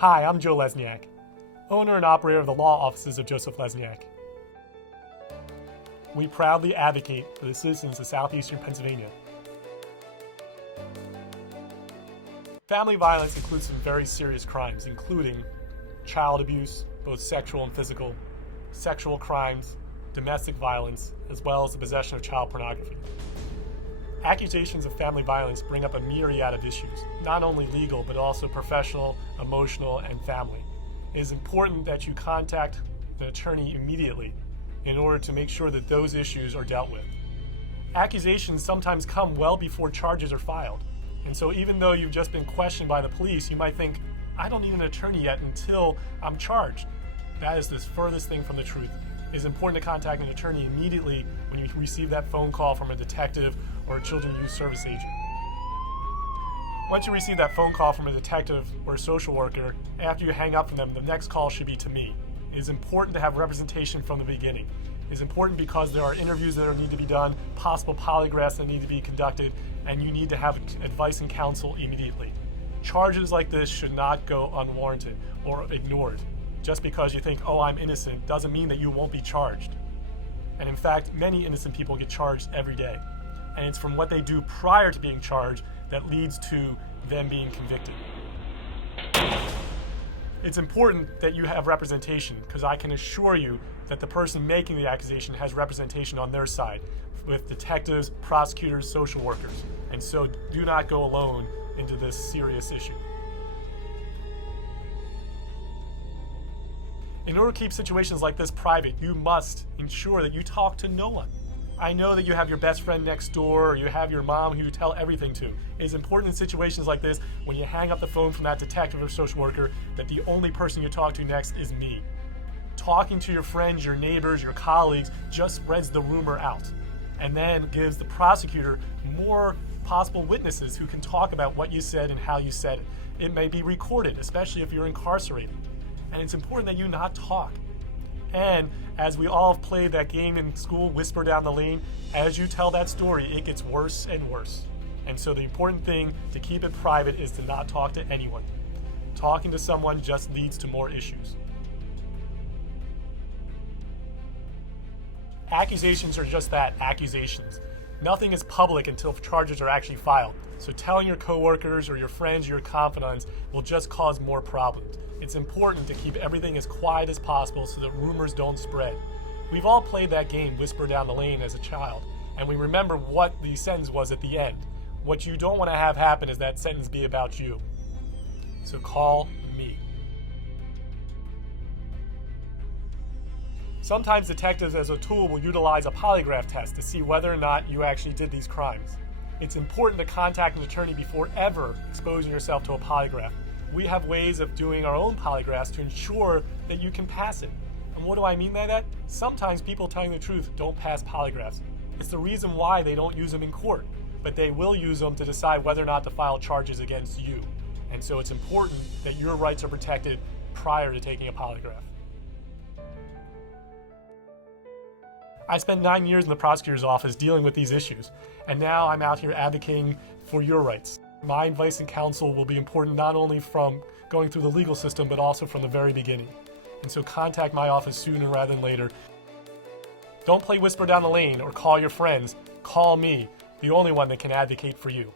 Hi, I'm Joe Lesniak, owner and operator of the law offices of Joseph Lesniak. We proudly advocate for the citizens of southeastern Pennsylvania. Family violence includes some very serious crimes, including child abuse, both sexual and physical, sexual crimes, domestic violence, as well as the possession of child pornography. Accusations of family violence bring up a myriad of issues, not only legal, but also professional, emotional, and family. It is important that you contact an attorney immediately in order to make sure that those issues are dealt with. Accusations sometimes come well before charges are filed. And so even though you've just been questioned by the police, you might think, I don't need an attorney yet until I'm charged. That is the furthest thing from the truth. It is important to contact an attorney immediately when you receive that phone call from a detective or a children's youth service agent. Once you receive that phone call from a detective or a social worker, after you hang up from them, the next call should be to me. It is important to have representation from the beginning. It is important because there are interviews that need to be done, possible polygraphs that need to be conducted, and you need to have advice and counsel immediately. Charges like this should not go unwarranted or ignored. Just because you think, oh, I'm innocent, doesn't mean that you won't be charged. And in fact, many innocent people get charged every day. And it's from what they do prior to being charged that leads to them being convicted. It's important that you have representation, because I can assure you that the person making the accusation has representation on their side with detectives, prosecutors, social workers. And so do not go alone into this serious issue. In order to keep situations like this private, you must ensure that you talk to no one. I know that you have your best friend next door, or you have your mom who you tell everything to. It is important in situations like this, when you hang up the phone from that detective or social worker, that the only person you talk to next is me. Talking to your friends, your neighbors, your colleagues just spreads the rumor out, and then gives the prosecutor more possible witnesses who can talk about what you said and how you said it. It may be recorded, especially if you're incarcerated. And it's important that you not talk. And as we all have played that game in school, Whisper Down the Lane, as you tell that story, it gets worse and worse. And so the important thing to keep it private is to not talk to anyone. Talking to someone just leads to more issues. Accusations are just that, accusations. Nothing is public until charges are actually filed. So telling your coworkers or your friends or your confidants will just cause more problems. It's important to keep everything as quiet as possible so that rumors don't spread. We've all played that game, Whisper Down the Lane, as a child, and we remember what the sentence was at the end. What you don't want to have happen is that sentence be about you. So call me. Sometimes detectives as a tool will utilize a polygraph test to see whether or not you actually did these crimes. It's important to contact an attorney before ever exposing yourself to a polygraph. We have ways of doing our own polygraphs to ensure that you can pass it. And what do I mean by that? Sometimes people telling the truth don't pass polygraphs. It's the reason why they don't use them in court, but they will use them to decide whether or not to file charges against you. And so it's important that your rights are protected prior to taking a polygraph. I spent 9 years in the prosecutor's office dealing with these issues, and now I'm out here advocating for your rights. My advice and counsel will be important not only from going through the legal system, but also from the very beginning. And so contact my office sooner rather than later. Don't play Whisper Down the Lane or call your friends. Call me, the only one that can advocate for you.